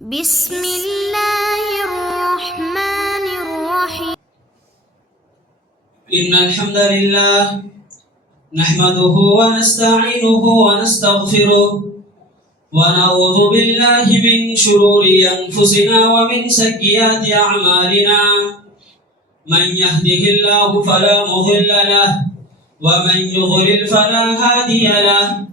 بسم الله الرحمن الرحيم. إن الحمد لله نحمده ونستعينه ونستغفره ونعوذ بالله من شرور أنفسنا ومن سيئات أعمالنا. من يهده الله فلا مضل له ومن يضلل فلا هادي له.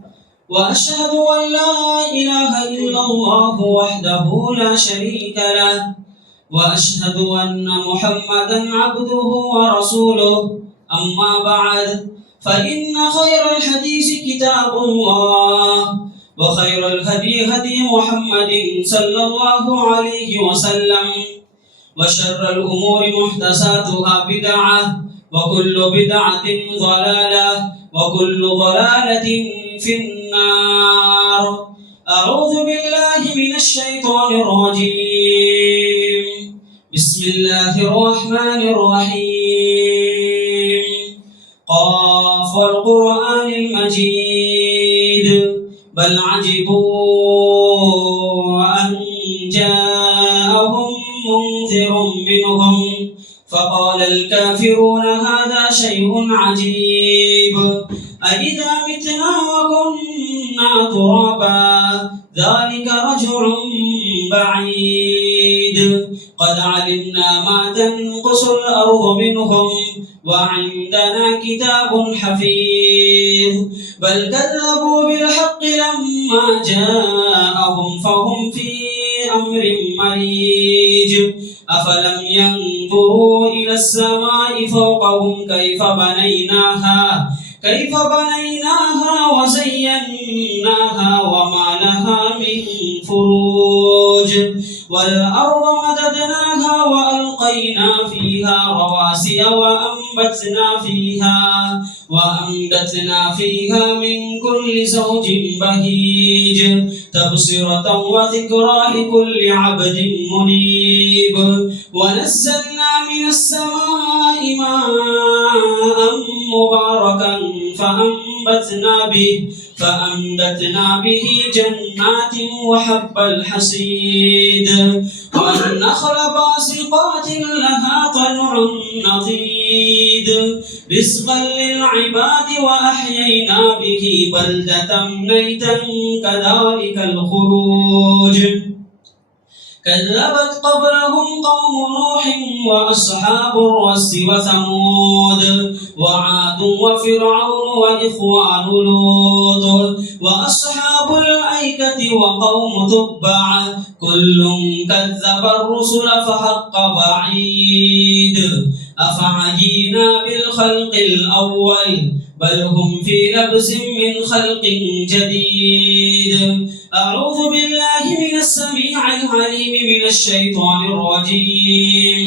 وأشهد أن لا إله إلا الله وحده لا شريك له. وأشهد أن محمدا عبده ورسوله. أما بعد فإن خير الحديث كتاب الله وخير الهدي هدي محمد صلى الله عليه وسلم. وشر الأمور محدثاتها بدعة وكل بدعة ضلالة وكل ضلالة في النار. أعوذ بالله من الشيطان الرجيم. بسم الله الرحمن الرحيم. قاف والقرآن المجيد بل عجبوا أن جاءهم منذر منهم فقال الكافرون هذا شيء عجيب. أإذا متنا وكنا ترابا ذلك رجع بعيد. قد علمنا ما تنقص الأرض منهم وعندنا كتاب حفيظ. بل كذبوا بالحق لما جاءهم فهم في أمر مريج. أفلم ينظروا إلى السماء فوقهم كيف بنيناها وزيناها وما لها من فروج. والأرض مددناها وألقينا فيها رواسي وأنبتنا فيها من كل زوج بهيج. تبصرة وذكرى لكل عبد منيب. ونزلنا من السماء ماء مباركا فأنبتنا به جنات وحب الحصيد والنخل باسقات لها طلع نضيد رزقا للعباد. وأحيينا به بلدة ميتا كذلك الخروج. كذبت قبلهم قوم نوح وأصحاب الرس وثمود وعاد وفرعون وإخوان لوط وأصحاب الأيكة وقوم تبع كل كذب الرسل فحق وعيد. أفعجينا بالخلق الأول بل هم في لبس من خلق جديد. أعوذ بالله من السميع العليم من الشيطان الرجيم.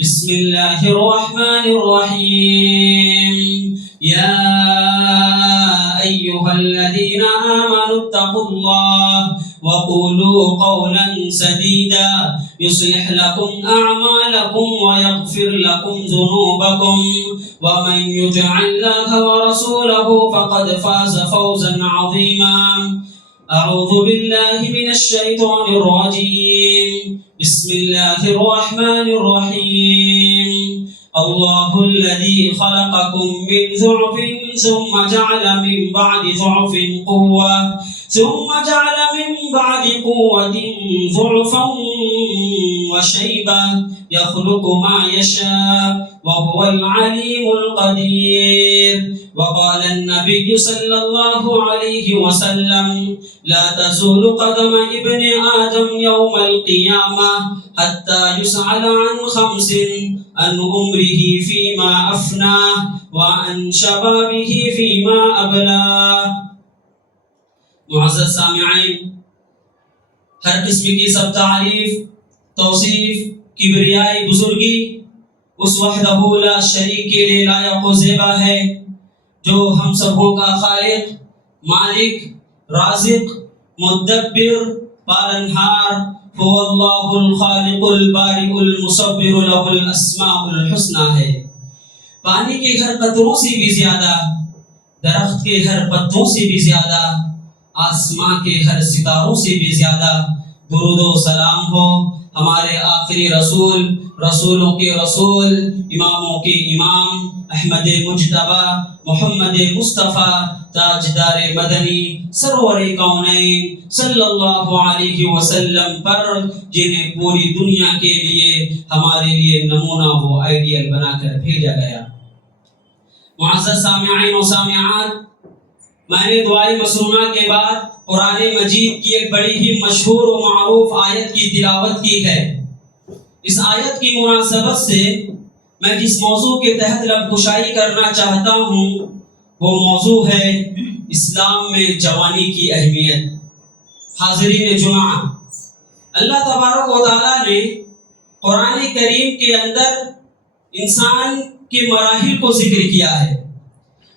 بسم الله الرحمن الرحيم. يا أيها الذين آمنوا اتقوا الله وقولوا قولا سديدا يصلح لكم أعمالكم ويغفر لكم ذنوبكم ومن يطع الله ورسوله فقد فاز فوزا عظيما. أعوذ بالله من الشيطان الرجيم. بسم الله الرحمن الرحيم. الله الذي خلقكم من ضعف ثم جعل من بعد ضعف قوة ثم جعل من بعد قوة ضعفا وشيبة يخلق ما يشاء وهو العليم القدير. وقال النبي صلى الله عليه وسلم لا تزول قدم ابن آدم يوم القيامة حتى يسأل عن خمس: عن عمره فيما أفناه وعن شبابه فيما أبلاه. معزز سامعین، ہر قسم کی سب تعریف، توصیف، کبریائی، بزرگی اس وحدہ لا شریک کے لیے لائق و زیبا ہے جو ہم سبوں کا خالق، مالک، رازق، مدبر، پالنہار، هو اللہ الخالق البارئ المصور له الاسماء الحسنى ہے۔ پانی کے ہر قطروں سے بھی زیادہ، درخت کے ہر پتوں سے بھی زیادہ، آسمان کے ہر ستاروں سے بھی زیادہ، درود و سلام ہو ہمارے آخری رسول، رسولوں کے رسول، اماموں کے امام، احمد مجتبی محمد مصطفیٰ تاجدار مدنی سرور کونین صلی اللہ علیہ وسلم پر، جنہیں پوری دنیا کے لیے ہمارے لیے نمونہ و آئیڈیل بنا کر بھیجا گیا۔ معزز سامعین و سامعات، میں نے دعائے مسنونہ کے بعد قرآن مجید کی ایک بڑی ہی مشہور و معروف آیت کی تلاوت کی ہے۔ اس آیت کی مناسبت سے میں جس موضوع کے تحت لب گشائی کرنا چاہتا ہوں وہ موضوع ہے اسلام میں جوانی کی اہمیت۔ حاضرین جمعہ، اللہ تبارک و تعالیٰ نے قرآن کریم کے اندر انسان کے مراحل کو ذکر کیا ہے۔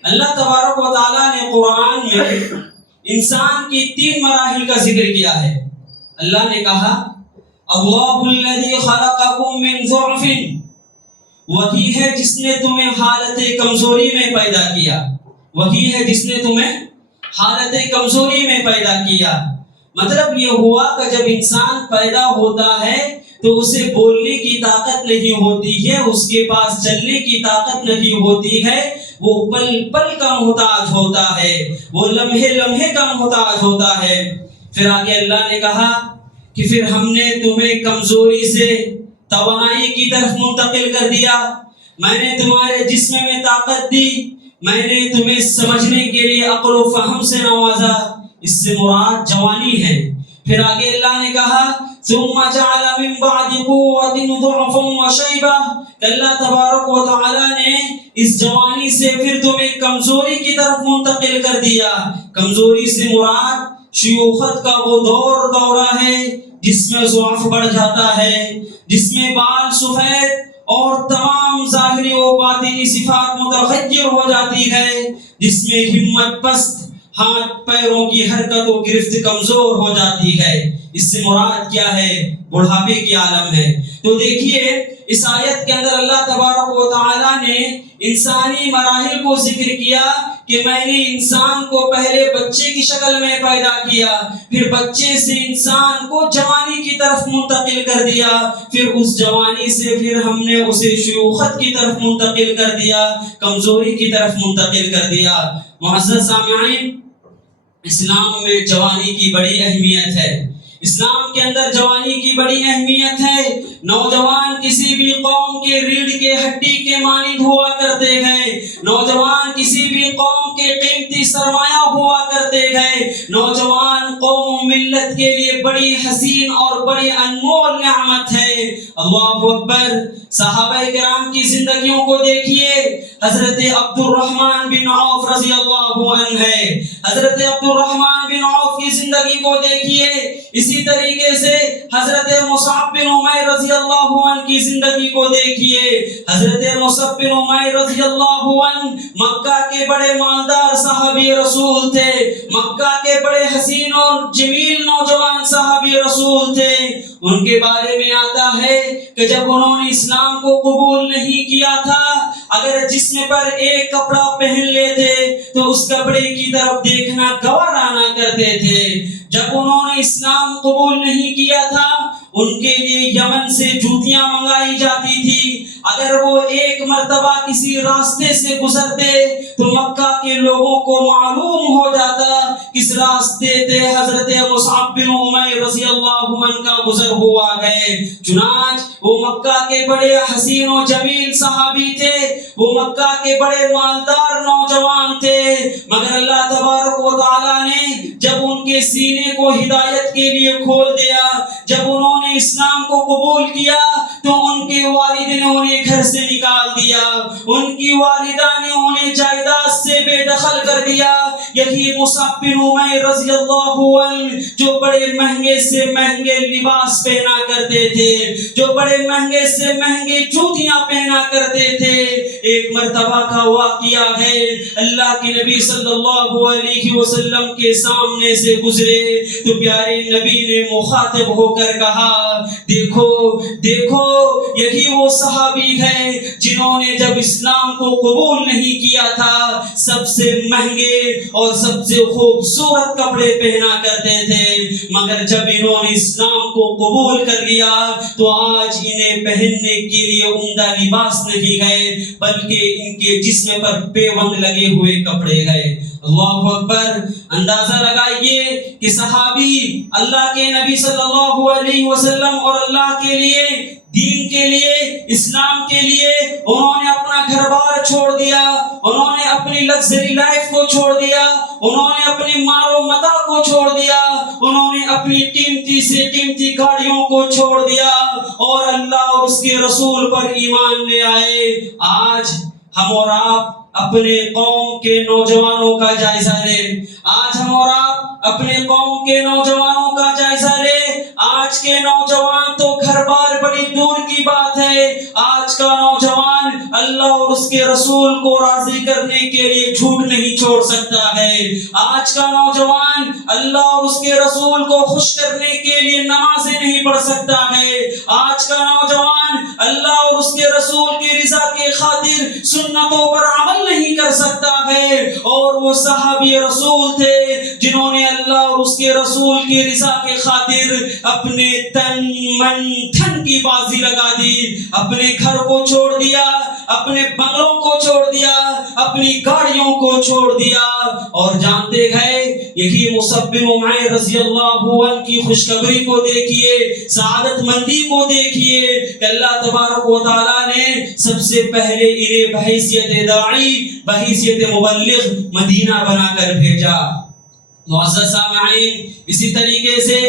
اللہ تبارک و تعالیٰ نے قرآن میں انسان کی 3 مراحل کا ذکر کیا ہے۔ اللہ نے کہا اللہ الذی خلقکم من ضعف، وہی ہے جس نے تمہیں حالت کمزوری میں پیدا کیا، وہی ہے جس نے تمہیں حالت کمزوری میں پیدا کیا۔ مطلب یہ ہوا کہ جب انسان پیدا ہوتا ہے تو اسے بولنے کی طاقت نہیں ہوتی ہے، اس کے پاس چلنے کی طاقت نہیں ہوتی ہے، وہ پل پل کا محتاج ہوتا ہے، وہ لمحے لمحے کا محتاج ہوتا ہے۔ پھر آگے اللہ نے کہا کہ پھر ہم نے تمہیں کمزوری سے توانائی کی طرف منتقل کر دیا، میں نے تمہارے جسم میں طاقت دی، میں نے تمہیں سمجھنے کے لیے عقل و فہم سے نوازا، اس سے مراد جوانی ہے۔ پھر آگے اللہ نے کہا ثم جعل من بعد قوة ضعفا وشيبة، کہ اللہ تبارک و تعالی نے اس جوانی سے پھر تمہیں کمزوری کی طرف منتقل کر دیا۔ کمزوری سے مراد شیوخت کا وہ دورہ ہے جس میں ضعف بڑھ جاتا ہے، جس میں بال سفید اور تمام ظاہری و باطنی صفات متغیر ہو جاتی ہے، جس میں ہمت پست، ہاتھ پیروں کی حرکت و گرفت کمزور ہو جاتی ہے۔ اس سے مراد کیا ہے؟ بڑھاپے کی عالم ہے۔ تو دیکھیے اس آیت کے اندر اللہ تبارک و تعالیٰ نے انسانی مراحل کو ذکر کیا کہ میں نے انسان کو پہلے بچے کی شکل میں پیدا کیا، پھر بچے سے انسان کو جوانی کی طرف منتقل کر دیا، پھر اس جوانی سے پھر ہم نے اسے شیوخت کی طرف منتقل کر دیا، کمزوری کی طرف منتقل کر دیا۔ معزز سامعین، اسلام میں جوانی کی بڑی اہمیت ہے۔ اسلام کے اندر جوانی کی بڑی اہمیت ہے۔ نوجوان کسی بھی قوم کے ریڑھ کے ہڈی کے مانند ہوا کرتے ہیں، نوجوان کسی بھی قوم کے قیمتی سرمایہ ہوا کرتے ہیں، نوجوان قوم و ملت کے لیے بڑی حسین اور بڑی انمول نعمت ہے۔ اللہ اکبر۔ صحابہ کرام کی زندگیوں کو دیکھیے، حضرت عبد الرحمن بن عوف رضی اللہ عنہ ہے، حضرت عبد الرحمن بن عوف کی زندگی کو دیکھیے، اسی طریقے سے حضرت مصعب بن عمیر رضی اللہ عنہ کی زندگی کو دیکھیے۔ حضرت مصعب بن عمیر رضی اللہ عنہ مکہ کے بڑے مالدار صحابی رسول تھے، مکہ کے بڑے حسین اور جمیل نوجوان صحابی رسول تھے۔ ان کے بارے میں آتا ہے کہ جب انہوں نے اسلام کو قبول نہیں کیا تھا، اگر جسم پر ایک کپڑا پہن لیتے تو اس کپڑے کی طرف دیکھنا گوارا نہ کرتے تھے۔ جب انہوں نے اسلام قبول نہیں کیا تھا، ان کے لیے یمن سے جوتیاں منگائی جاتی تھی، اگر وہ ایک مرتبہ کسی راستے سے گزرتے تو مکہ کے لوگوں کو معلوم ہو جاتا کس راستے سے حضرت مصعب بن عمیر رضی اللہ عنہ کا گزر ہوا ہے۔ چنانچہ وہ مکہ کے بڑے حسین و جمیل صحابی تھے، وہ مکہ کے بڑے مالدار نوجوان تھے، مگر اللہ تبارک و تعالیٰ نے جب ان کے سینے کو ہدایت کے لیے کھول دیا، جب انہوں نے اسلام کو قبول کیا تو ان کے والد نے انہیں گھر سے نکال دیا، ان کی والدہ نے انہیں جائیداد سے بے دخل کر دیا۔ یہی مصعب بن عمیر رضی اللہ عنہ جو بڑے مہنگے سے مہنگے لباس پہنا کرتے تھے، جو بڑے مہنگے سے مہنگے جوتیاں پہنا کرتے تھے، ایک مرتبہ کا واقعہ ہے، اللہ کے نبی صلی اللہ علیہ وسلم کے سامنے سے گزرے تو پیارے نبی نے مخاطب ہو کر کہا، دیکھو دیکھو یہی وہ صحابی ہے جنہوں نے جب اسلام کو قبول نہیں کیا تھا سب سے مہنگے اور سب سے خوبصورت کپڑے پہنا کرتے تھے، مگر جب انہوں نے اسلام کو قبول کر لیا تو آج انہیں پہننے کے لیے عمدہ لباس نہیں ہے بلکہ ان کے جسم پر پیوند لگے ہوئے کپڑے ہیں۔ اللہ اکبر۔ اندازہ لگائیے کہ صحابی اللہ کے نبی صلی اللہ علیہ وسلم اور اللہ کے لیے، دین کے لیے، اسلام کے لیے انہوں نے اپنا گھر بار چھوڑ دیا، انہوں نے اپنی لگژری لائف کو چھوڑ دیا، انہوں نے اپنی مال و متاع کو چھوڑ دیا، انہوں نے اپنی قیمتی سے قیمتی گاڑیوں کو چھوڑ دیا اور اللہ اور اس کے رسول پر ایمان لے آئے۔ آج ہم اور آپ اپنے قوم کے نوجوانوں کا جائزہ لیں، آج ہم اور آپ اپنے قوم کے نوجوانوں کا جائزہ لیں۔ آج کے نوجوان تو گھر بار بڑی دور کی بات ہے، آج کا نوجوان اللہ اور اس کے رسول کو راضی کرنے کے لیے جھوٹ نہیں چھوڑ سکتا ہے، آج کا نوجوان اللہ اور اس کے رسول کو خوش کرنے کے لیے نمازیں نہیں پڑھ سکتا ہے، آج کا نوجوان اللہ اور اس کے رسول کی رضا کے خاطر سنتوں پر عمل نہیں کر سکتا ہے۔ اور وہ صحابی رسول تھے جنہوں نے اللہ اور اس کے رسول کی رضا کے خاطر اپنے تن من دھن کی بازی لگا دی، اپنے گھر کو چھوڑ دیا، اپنے بنگلوں کو چھوڑ دیا، اپنی گاڑیوں کو چھوڑ دیا۔ اور جانتے ہیں یہی مصعب بن عمیر رضی اللہ عنہ کی خوشخبری کو دیکھیے، سعادت مندی کو دیکھیے کہ اللہ تبارک و تعالیٰ نے سب سے پہلے انہیں بحیثیت داعی، بحیثیت مبلغ مدینہ بنا کر بھیجا۔ معزز سامعین، اسی طریقے سے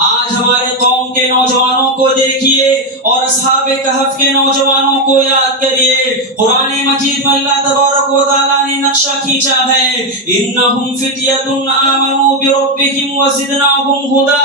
آج ہمارے قوم کے نوجوانوں کو دیکھیے اور اصحاب کہف کے نوجوانوں کو یاد کریے۔ قرآن مجید میں اللہ تبارک و تعالیٰ نے نقشہ کھینچا ہے، انہم فتیۃ آمنوا بربہم وزدناہم ھدی۔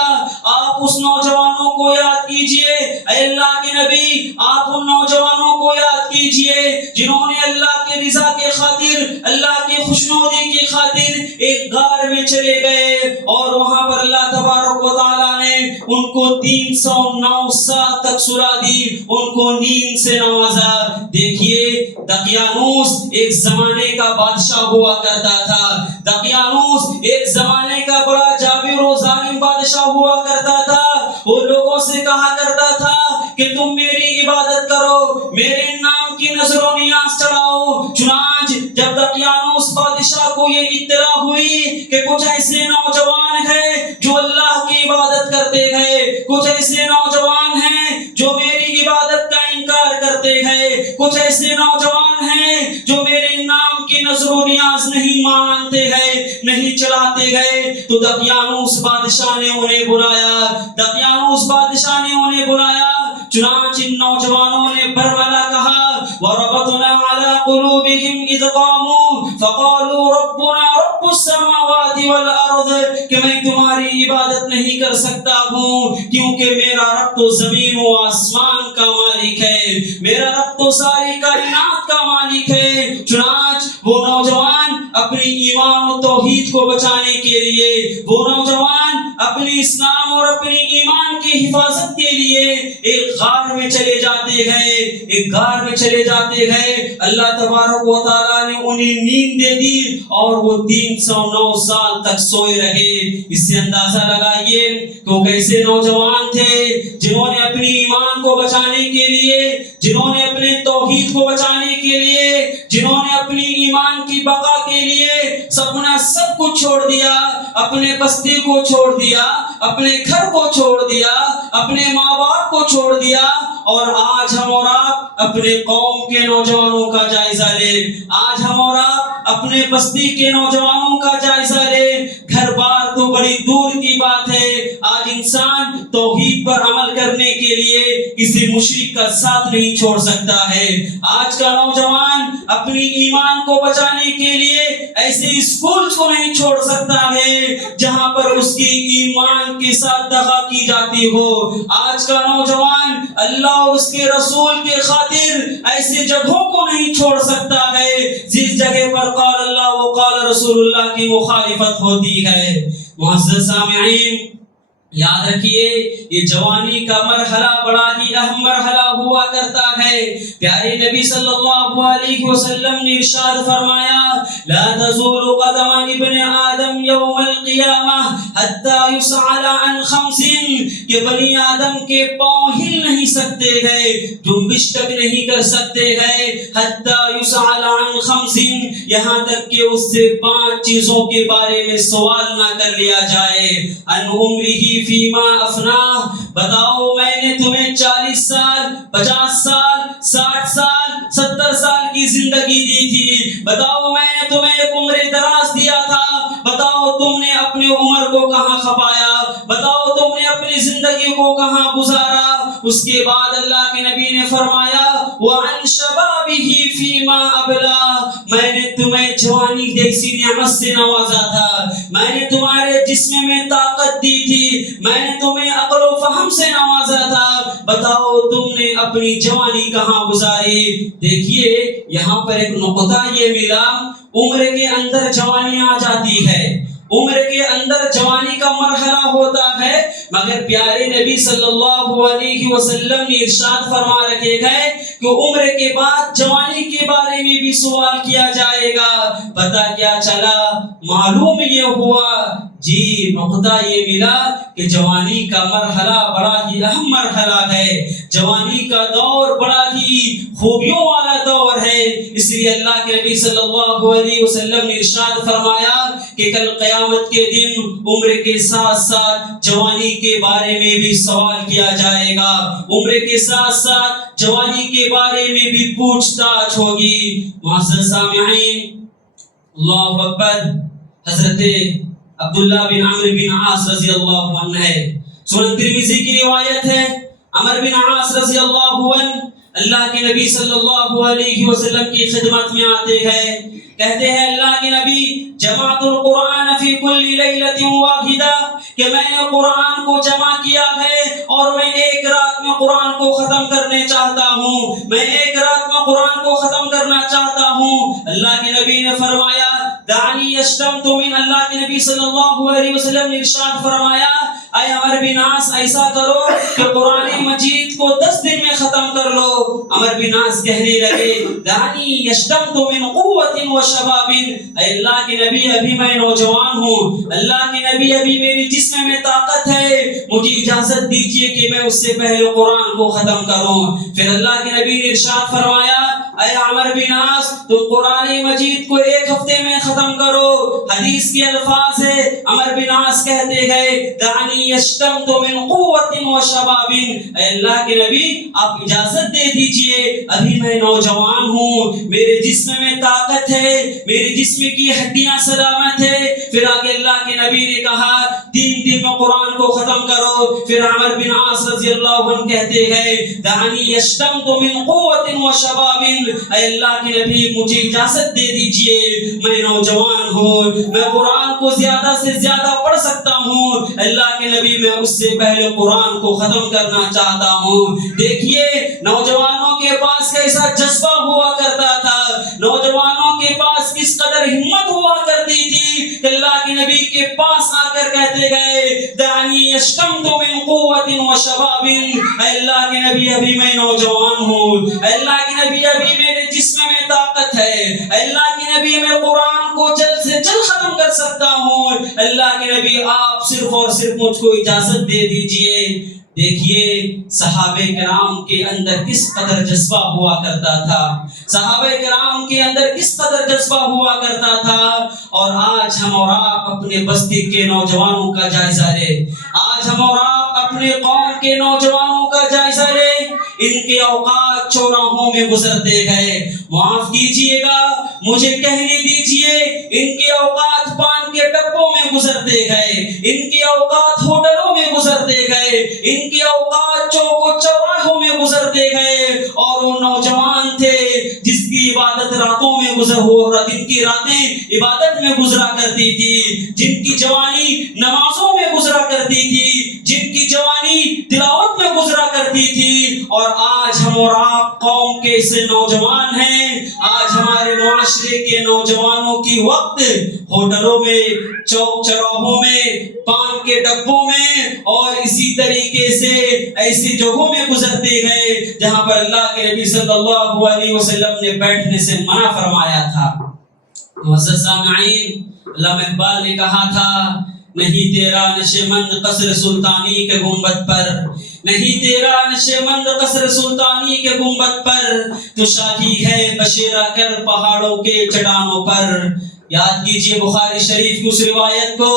آپ اس نوجوانوں کو یاد کیجئے، اے اللہ کے نبی آپ ان نوجوانوں کو یاد کیجئے جنہوں نے اللہ کے رضا کے خاطر، اللہ کی خوشنودی کی خاطر ایک غار میں چلے گئے اور وہاں پر اللہ تبارک و تعالیٰ نے ان کو 309 سال تک سلا دی، ان کو نیند سے نوازا۔ دیکھیے دقیانوس ایک زمانے کا بادشاہ ہوا کرتا تھا، دقیانوس ایک زمانے کا بڑا جابر و ظالم بادشاہ ہوا کرتا تھا۔ وہ لوگوں سے کہا کرتا تھا کہ تم میری عبادت کرو، میرے نام کی نظر و نیاز چڑھاؤ۔ چنانچہ جب دقیانوس بادشاہ کو یہ اطلاع ہوئی کہ کچھ ایسے نوجوان ہیں جو اللہ کی عبادت کرتے ہیں، کچھ ایسے نوجوان ہیں جو میری عبادت کا انکار کرتے ہیں، کچھ ایسے نوجوان ہیں جو میرے نام کی نظر و نیاز نہیں مانتے ہیں، نہیں چلاتے گئے، تو دقیانوس بادشاہ نے انہیں بلایا، دقیانوس بادشاہ نے انہیں بلایا۔ چنانچہ ان نوجوانوں نے برملا کہا، وَرَبَطْنَا عَلَىٰ قُلُوبِهِمْ إِذْ قَامُوا فَقَالُوا رَبُّنَا رَبُّ السَّمَاوَاتِ وَالْأَرْضِ، کہ میں تمہاری عبادت نہیں کر سکتا ہوں کیونکہ میرا رب تو زمین و آسمان کا مالک ہے، میرا رب تو ساری کائنات کا مالک ہے۔ چنانچہ وہ نوجوان اپنی ایمان و توحید کو بچانے کے لیے، وہ نوجوان اپنی اسلام اور اپنی ایمان کی حفاظت کے لیے ایک غار میں چلے جاتے ہیں، ایک غار میں چلے جاتے ہیں۔ اللہ تبارک و تعالیٰ نے انہیں نیند دے دی اور وہ 309 سال تک سوئے رہے۔ اس سے اندازہ لگائیے کہ وہ کیسے نوجوان تھے جنہوں نے اپنی ایمان کو بچانے کے لیے، جنہوں نے اپنے توحید کو بچانے کے لیے، جنہوں نے اپنی ایمان کی بقا کے لیے اپنا سب کچھ چھوڑ دیا، اپنے بستی کو چھوڑ دیا، اپنے گھر کو چھوڑ دیا، اپنے ماں باپ کو چھوڑ دیا۔ اور آج ہم اور آپ اپنے قوم کے نوجوانوں کا جائزہ لیں، آج ہم اور آپ اپنے بستی کے نوجوانوں کا جائزہ لیں۔ گھر بار تو بڑی دور کی بات ہے، آج انسان توحید پر عمل کرنے کے لیے کسی مشرک کا ساتھ نہیں چھوڑ سکتا ہے۔ آج کا نوجوان اپنی ایمان کو بچانے کے لیے ایسے اسکول کو نہیں چھوڑ سکتا ہے جہاں پر اس کی ایمان کے ساتھ دغا کی جاتی ہو۔ آج کا نوجوان اللہ اور اس کے رسول کے خاطر ایسے جگہوں کو نہیں چھوڑ سکتا ہے جس جگہ پر قال اللہ و قال رسول اللہ کی مخالفت ہوتی ہے۔ معزز سامعین، یاد رکھیے یہ جوانی کا مرحلہ بڑا ہی اہم مرحلہ ہوا کرتا ہے. پیارے نبی صلی اللہ علیہ وسلم نے ارشاد فرمایا لا تزول قدم ابن آدم یوم القیامہ حتی یسأل عن خمس کہ بنی آدم کے پاؤں ہل نہیں سکتے ہیں, جنبش تک نہیں کر سکتے ہیں, حتی یسأل عن خمس یہاں تک کہ اس سے 5 چیزوں کے بارے میں سوال نہ کر لیا جائے. ان عمرہ فیما افناہ, بتاؤ میں نے تمہیں 40 سال 50 سال 60 سال 70 سال کی زندگی دی تھی, بتاؤ میں نے تمہیں ایک عمر دراز دیا تھا, بتاؤ تم نے اپنی عمر کو کہاں کھپایا, بتاؤ تم نے اپنی زندگی کو کہاں گزارا. اس کے بعد اللہ کے نبی نے فرمایا وعن شبابہ فیما ابلا, میں نے تمہیں جوانی جیسی نعمت سے نوازا تھا, میں نے تمہارے جسم میں طاقت دی تھی, میں نے تمہیں عقل و فہم سے نوازا تھا, بتاؤ تم نے اپنی جوانی کہاں گزاری. دیکھیے یہاں پر ایک نقطہ یہ ملا, عمر کے اندر جوانی آ جاتی ہے, عمر کے اندر جوانی کا مرحلہ ہوتا ہے, مگر پیارے نبی صلی اللہ علیہ وسلم نے ارشاد فرما رکھے گئے کہ عمر کے بعد جوانی کے بارے میں بھی سوال کیا جائے گا. پتہ کیا چلا, معلوم یہ ہوا جی نقطہ یہ ملا کہ جوانی کا مرحلہ بڑا ہی اہم مرحلہ ہے, جوانی کا دور بڑا ہی خوبیوں والا دور ہے. اس لیے اللہ کے نبی صلی اللہ علیہ وسلم نے ارشاد فرمایا کہ کل قیامت کے دن عمر کے ساتھ ساتھ جوانی کے بارے میں بھی سوال کیا جائے گا, عمر کے ساتھ ساتھ جوانی کے بارے میں بھی پوچھ تاچھ ہوگی. معزز سامعین, اللہ اکبر. حضرت عبداللہ بن عمرو بن عاص رضی اللہ عنہ ہے, سنن ترمذی کی روایت ہے, عمرو بن عاص رضی اللہ عنہ اللہ کے نبی صلی اللہ علیہ وسلم کی خدمت میں آتے ہیں, کہتے ہیں اللہ کے نبی جمعت القرآن فی کل لیلۃ واحدہ, کہ میں نے قرآن کو جمع کیا ہے اور میں ایک رات میں قرآن کو ختم کرنے چاہتا ہوں, میں ایک رات میں قرآن کو ختم کرنا چاہتا ہوں. اللہ کے نبی نے فرمایا دعنی یشتمت من, اللہ کے نبی صلی اللہ علیہ وسلم نے ارشاد فرمایا اے عمرو بن عاص ایسا کرو کہ قرآن مجید کو 10 دن میں ختم کر لو. عمرو بن عاص کہنے لگے دعنی یشتمت من قوت و شباب, اے اللہ کے نبی ابھی میں نوجوان ہوں, اللہ کے نبی ابھی میری جسم میں طاقت ہے, مجھے اجازت دیجیے کہ میں اس سے پہلے قرآن کو ختم کروں. پھر اللہ کے نبی نے ارشاد فرمایا اے عمرو بن عاص تم قرآن مجید کو 1 ہفتے میں ختم کرو. حدیث کے الفاظ ہے عمرو بن عاص کہتے گئے دعنی یشتمت من قوت و شباب, اے اللہ کے نبی آپ اجازت دے دیجئے ابھی میں نوجوان ہوں, میرے جسم میں طاقت ہے, میرے جسم کی ہڈیاں سلامت ہے. پھر آگے اللہ کے نبی نے کہا 3 دن میں قرآن کو ختم کرو. پھر عمرو بن عاص رضی اللہ عنہ کہتے ہیں دعنی یشتمت من قوت و شباب, اے اللہ کے نبی مجھے اجازت دے دیجئے میں نوجوان ہوں, میں قرآن کو زیادہ سے زیادہ پڑھ سکتا ہوں, اللہ کے نبی میں اس سے پہلے قرآن کو ختم کرنا چاہتا ہوں. دیکھیے نوجوانوں کے پاس کیسا جذبہ ہوا کرتا تھا, نوجوانوں کے پاس کس قدر ہمت ہوا کرتی تھی کہ اللہ کے نبی کے پاس آ کر کہتے گئے دعنی یشتمت من قوت و شباب, اے اللہ کے نبی ابھی میں نوجوان ہوں, اے اللہ کے نبی ابھی میرے جسم میں طاقت ہے, اے اللہ کے نبی میں قرآن کو جلد سے جلد ختم کر سکتا ہوں, اللہ کے نبی آپ صرف اور صرف مجھ کو اجازت دے دیجئے. دیکھیے صحابہ کرام کے اندر کس قدر جذبہ ہوا کرتا تھا, صحابہ کرام کے اندر کس قدر جذبہ ہوا کرتا تھا. اور آج ہم اور آپ اپنے بستی کے نوجوانوں کا جائزہ لیں, آج ہم اور آپ اپنے قوم کے نوجوانوں کا جائزہ لیں. ان کے اوقات چوراہوں میں گزرتے گئے, معاف کیجئے گا مجھے کہنے دیجئے, ان کے اوقات پان کے ڈبوں میں گزرتے گئے, ان کے اوقات ہوٹلوں میں گزرتے گئے, ان کے اوقات چوک و چوراہوں میں گزرتے گئے. اور وہ نوجوان تھے جس کی عبادت راتوں میں جن کی راتیں عبادت میں گزرا کرتی تھی, جن کی جوانی نمازوں میں گزرا کرتی تھی, جن کی جوانی تلاوت میں گزرا کرتی تھی، اور آج ہم اور آپ قوم کے ایسے نوجوان ہیں، آج ہمارے معاشرے کے نوجوانوں کی وقت ہوٹلوں میں، چوک چوراہوں میں، پان کے ڈبوں میں اور اسی طریقے سے ایسی جگہوں میں گزرتے گئے جہاں پر اللہ کے نبی صلی اللہ علیہ وسلم نے بیٹھنے سے منع فرمایا تھا۔ معزز سامعین، علامہ اقبال نے کہا تھا، نہیں تیرا نشیمند قصر سلطانی کے گنبد پر، نہیں تیرا نشیمند قصر سلطانی کے گنبد پر، تو شاہی ہے بشیرہ کر پہاڑوں کے چٹانوں پر۔ یاد کیجئے بخاری شریف کی اس روایت کو،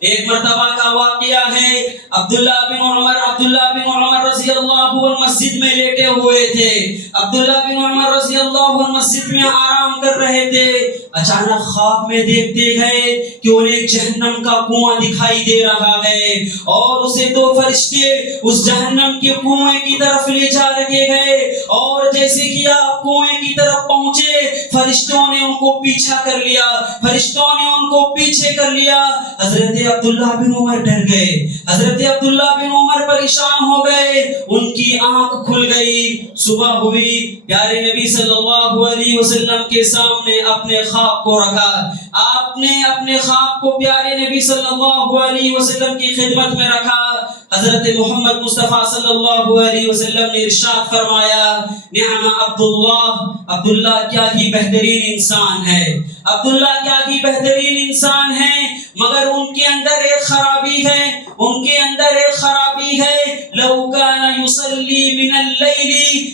ایک مرتبہ کا واقعہ ہے، عبداللہ بن عمر رضی اللہ عنہ مسجد میں لیٹے ہوئے تھے، عبداللہ بن عمر رضی اللہ عنہ مسجد میں آرام کر رہے تھے، اچانک خواب میں دیکھتے گئے کہ انہیں جہنم کا کنواں دکھائی دے رہا ہے، اور اسے دو فرشتے اس جہنم کے کنویں کی طرف لے جا رکھے گئے، اور جیسے کہ آپ کنویں کی طرف پہنچے، فرشتوں نے ان کو پیچھا کر لیا، فرشتوں نے ان کو پیچھے کر لیا۔ حضرت عبداللہ بن عمر ڈر گئے، حضرت عبداللہ بن عمر پریشان ہو گئے، ان کی آنکھ کھل گئی۔ صبح ہوئی، پیارے نبی صلی اللہ علیہ وسلم کے سامنے اپنے خواب کو رکھا، آپ نے اپنے خواب کو پیارے نبی صلی اللہ علیہ وسلم کی خدمت میں رکھا۔ حضرت محمد مصطفیٰ صلی اللہ علیہ وسلم نے ارشاد فرمایا، نعم عبداللہ کیا ہی بہترین انسان ہے، عبداللہ کیا ہی بہترین انسان ہے، مگر ان کے اندر ایک خرابی ہے، ان کے اندر ایک خرابی ہے، لو کان یصلی من اللیل،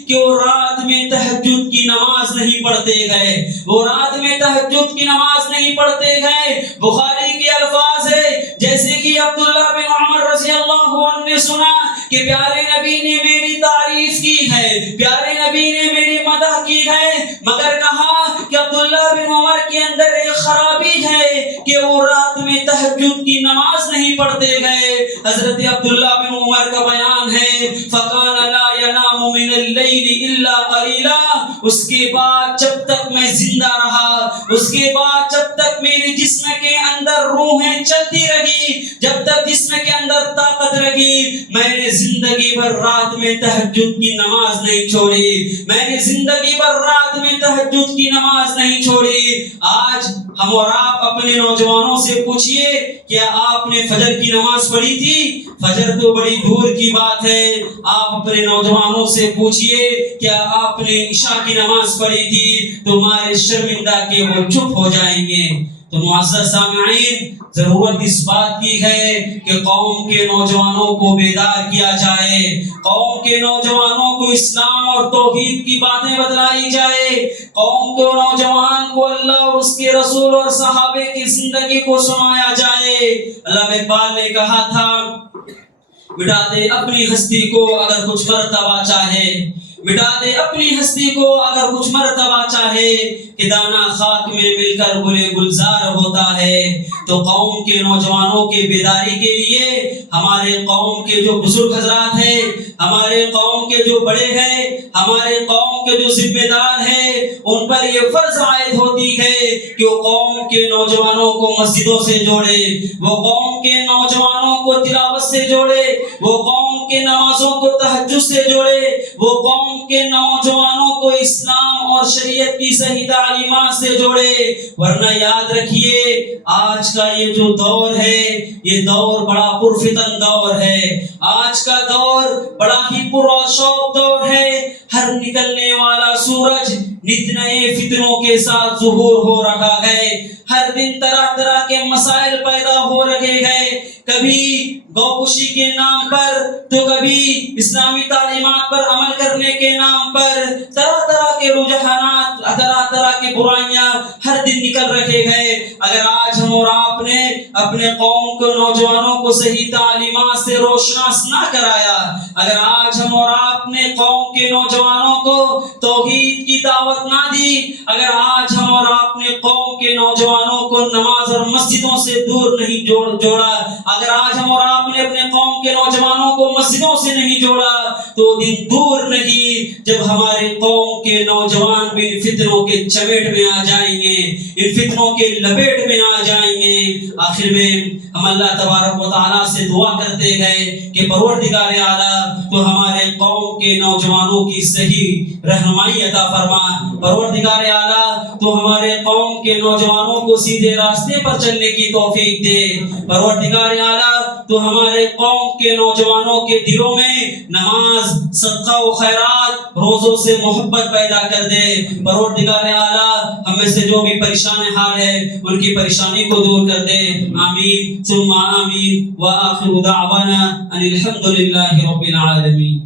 کہ وہ رات میں تہجد کی نماز نہیں پڑھتے گئے، وہ رات میں تہجد کی نماز نہیں پڑھتے گئے۔ بخاری کے الفاظ ہے، جیسے کہ عبداللہ بن عمر رضی اللہ عنہ نے سنا کہ پیارے نبی نے میری تعریف کی ہے، پیارے نبی نے میری مدح کی ہے، مگر کہا کہ عبداللہ بن عمر کے اندر ایک خرابی ہے کہ وہ رات میں تہجد کی نماز نہیں پڑھتے گئے۔ حضرت عبداللہ بن عمر کا بیان ہے، فَكَانَ لَا يَنَامُ مِنَ اللَّيْلِ إِلَّا قَلِيلًا، اس کے بعد جب تک میں زندہ رہا، اس کے بعد جب تک میرے جسم کے اندر روحیں چلتی رہی، جب تک جسم کے اندر طاقت رہی، میں نے زندگی بھر رات میں تہجد کی نماز نہیں چھوڑی، میں نے زندگی بھر رات میں تہجد کی نماز نہیں چھوڑی۔ آج ہم اور آپ اپنے نوجوانوں سے پوچھئے، کیا آپ نے فجر کی نماز پڑھی تھی؟ فجر تو بڑی دور کی بات ہے۔ آپ اپنے نوجوانوں سے پوچھئے، کیا آپ نے عشاء کی نماز پڑھی تھی؟ تمہارے شرمندہ کے وہ چپ ہو جائیں گے۔ تو معزز سامعین، ضرورت اس بات کی ہے کہ قوم کے نوجوانوں کو بیدار کیا جائے، قوم کے نوجوانوں کو اسلام اور توحید کی باتیں بتلائی جائے، قوم کے نوجوان کو اللہ اور اس کے رسول اور صحابے کی زندگی کو سنایا جائے۔ علامہ اقبال نے کہا تھا، مٹا دے اپنی ہستی کو اگر کچھ مرتبہ چاہے، مٹا دے اپنی ہستی کو اگر کچھ مرتبہ چاہے، کہ دانا خاک میں مل کر گلے گلزار ہوتا ہے۔ تو قوم کے نوجوانوں کے بیداری کے لیے ہمارے قوم کے جو بزرگ حضرات ہیں، ہمارے قوم کے جو بڑے ہیں، ہمارے قوم کے جو ذمہ دار ہیں، ان پر یہ فرض عائد ہوتی ہے کہ وہ قوم کے نوجوانوں کو مسجدوں سے جوڑے، وہ قوم کے نوجوانوں کو تلاوت سے جوڑے، وہ قوم کے نمازوں کو تہجد سے جوڑے، وہ قوم کے نوجوانوں کو اسلام اور شریعت کی صحیح تعلیمات سے جوڑے۔ ورنہ یاد رکھیے، آج کا یہ جو دور ہے، یہ دور بڑا پرفتن دور ہے، آج کا دور بڑا ہی پرشوق دور ہے۔ ہر نکلنے والا سورج نت نئے فتنوں کے ساتھ ظہور ہو رہا ہے، ہر دن طرح طرح کے مسائل پیدا ہو رہے ہیں، کبھی گوکشی کے نام پر تو کبھی اسلامی تعلیمات پر عمل کرنے کے نام پر طرح طرح کے رجحانات، طرح طرح کی برائیاں ہر دن نکل رہے ہیں۔ اگر آج ہم اور آپ نے اپنے قوم کے نوجوانوں کو صحیح تعلیمات سے روشناس نہ کرایا، اگر آج ہم اور آپ نے قوم کے نوجوانوں کو توحید کی دعوت نہ دی، اگر آج ہم اور آپ نے قوم کے نوجوانوں کو نماز اور مسجدوں سے دور نہیں جوڑا، اگر آج ہم اور آپ نے اپنے قوم کے نوجوانوں کو مسجدوں سے نہیں جوڑا تو دن دور نہیں جب ہماری قوم کے نوجوان بھی ان فتنوں کے چپیٹ میں آ جائیں گے، ان فتنوں کے لپیٹ میں آ جائیں گے۔ آخر میں ہم اللہ تبارک و تعالیٰ سے دعا کرتے گئے کہ پروردگار اعلیٰ تو ہمارے قوم کے نوجوانوں کی صحیح رہنمائی عطا فرما، پروردگار اعلیٰ تو ہمارے قوم کے نوجوانوں کو سیدھے راستے پر چلنے کی توفیق دے، پروردگار اعلیٰ تو ہمارے قوم کے نوجوانوں کے دلوں میں نماز، صدقہ و خیرات، روزوں سے محبت پیدا کر دے، پروردگار اعلیٰ ہم میں سے جو بھی پریشان حال ہے ان کی پریشانی کو دور کر دے، آمین ثم آمین، وآخر دعوانا ان الحمد للہ رب العالمین۔